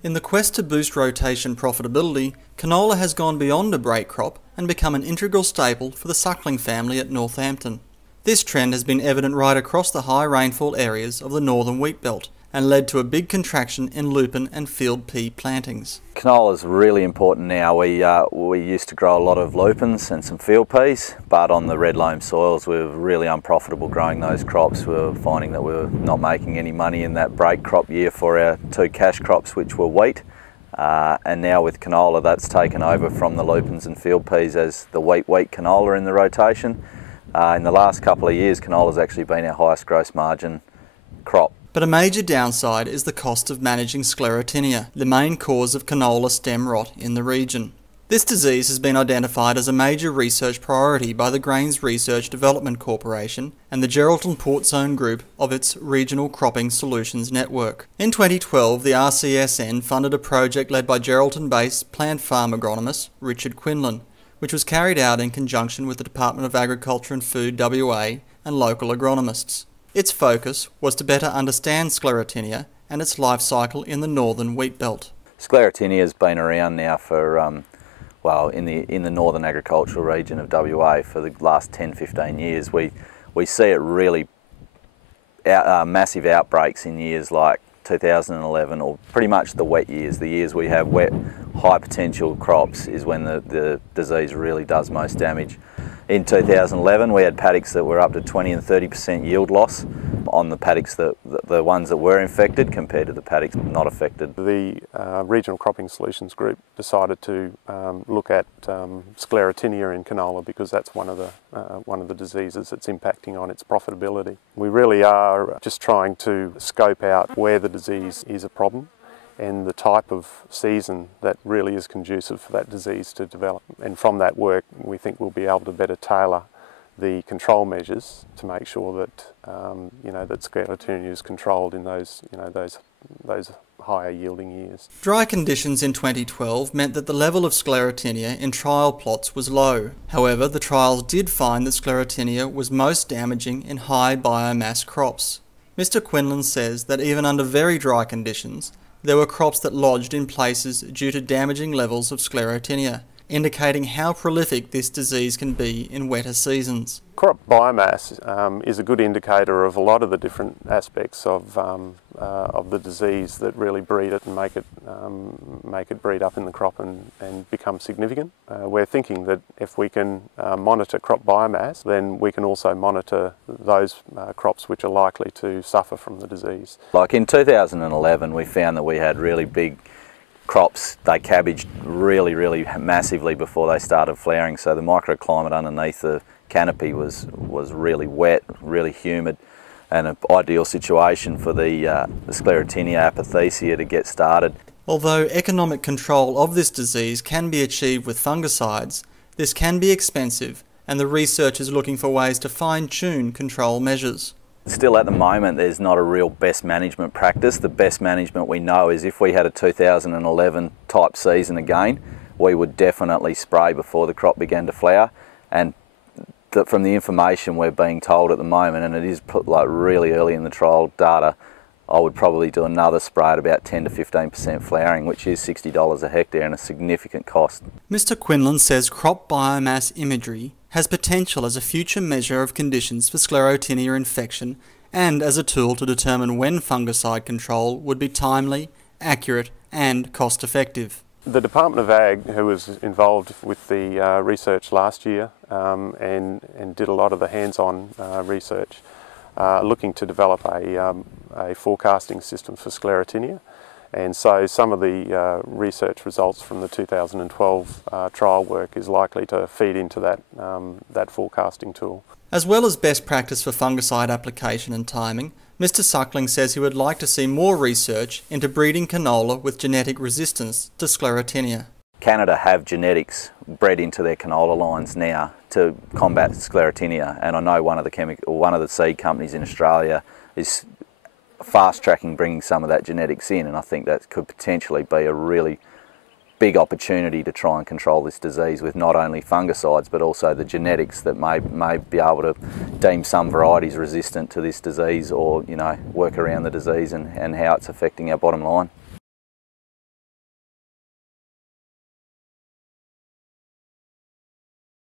In the quest to boost rotation profitability, canola has gone beyond a break crop and become an integral staple for the Suckling family at Northampton. This trend has been evident right across the high rainfall areas of the northern wheat belt and led to a big contraction in lupin and field pea plantings. Canola is really important now. We used to grow a lot of lupins and some field peas, but on the red loam soils we were really unprofitable growing those crops. We were finding that we were not making any money in that break crop year for our two cash crops, which were wheat. And now with canola, that's taken over from the lupins and field peas as the wheat canola in the rotation. In the last couple of years, canola has actually been our highest gross margin crop. But a major downside is the cost of managing sclerotinia, the main cause of canola stem rot in the region. This disease has been identified as a major research priority by the Grains Research Development Corporation and the Geraldton Port Zone Group of its Regional Cropping Solutions Network. In 2012, the RCSN funded a project led by Geraldton-based plant farm agronomist Richard Quinlan, which was carried out in conjunction with the Department of Agriculture and Food WA and local agronomists. Its focus was to better understand sclerotinia and its life cycle in the northern wheat belt. Sclerotinia has been around now for, in the northern agricultural region of WA for the last 10-15 years. We see it really massive outbreaks in years like 2011, or pretty much the wet years. The years we have wet, high potential crops is when the disease really does most damage. In 2011 we had paddocks that were up to 20 and 30% yield loss on the paddocks, the ones that were infected compared to the paddocks not affected. The Regional Cropping Solutions Group decided to look at sclerotinia in canola because that's one of the diseases that's impacting on its profitability. We really are just trying to scope out where the disease is a problem and the type of season that really is conducive for that disease to develop. And from that work, we think we'll be able to better tailor the control measures to make sure that that sclerotinia is controlled in those higher yielding years. Dry conditions in 2012 meant that the level of sclerotinia in trial plots was low. However, the trials did find that sclerotinia was most damaging in high biomass crops. Mr. Quinlan says that even under very dry conditions, there were crops that lodged in places due to damaging levels of sclerotinia, indicating how prolific this disease can be in wetter seasons. Crop biomass is a good indicator of a lot of the different aspects of the disease that really breed it and make it breed up in the crop and become significant. We're thinking that if we can monitor crop biomass, then we can also monitor those crops which are likely to suffer from the disease. Like in 2011 we found that we had really big crops. They cabbaged really massively before they started flowering, so the microclimate underneath the canopy was really wet, really humid, and an ideal situation for the sclerotinia apothecia to get started. Although economic control of this disease can be achieved with fungicides, this can be expensive, and the research is looking for ways to fine-tune control measures. Still at the moment there's not a real best management practice. The best management we know is if we had a 2011 type season again, we would definitely spray before the crop began to flower, and from the information we're being told at the moment, and it is put like really early in the trial data, I would probably do another spray at about 10 to 15% flowering, which is $60 a hectare and a significant cost. Mr. Quinlan says crop biomass imagery has potential as a future measure of conditions for sclerotinia infection and as a tool to determine when fungicide control would be timely, accurate and cost-effective. The Department of Ag, who was involved with the research last year and did a lot of the hands-on research, looking to develop a forecasting system for sclerotinia. And so some of the research results from the 2012 trial work is likely to feed into that forecasting tool. As well as best practice for fungicide application and timing, Mr. Suckling says he would like to see more research into breeding canola with genetic resistance to sclerotinia. Canada have genetics bred into their canola lines now to combat sclerotinia, and I know one of the seed companies in Australia is fast-tracking bringing some of that genetics in, and I think that could potentially be a really big opportunity to try and control this disease with not only fungicides but also the genetics that may be able to deem some varieties resistant to this disease, or work around the disease and how it's affecting our bottom line.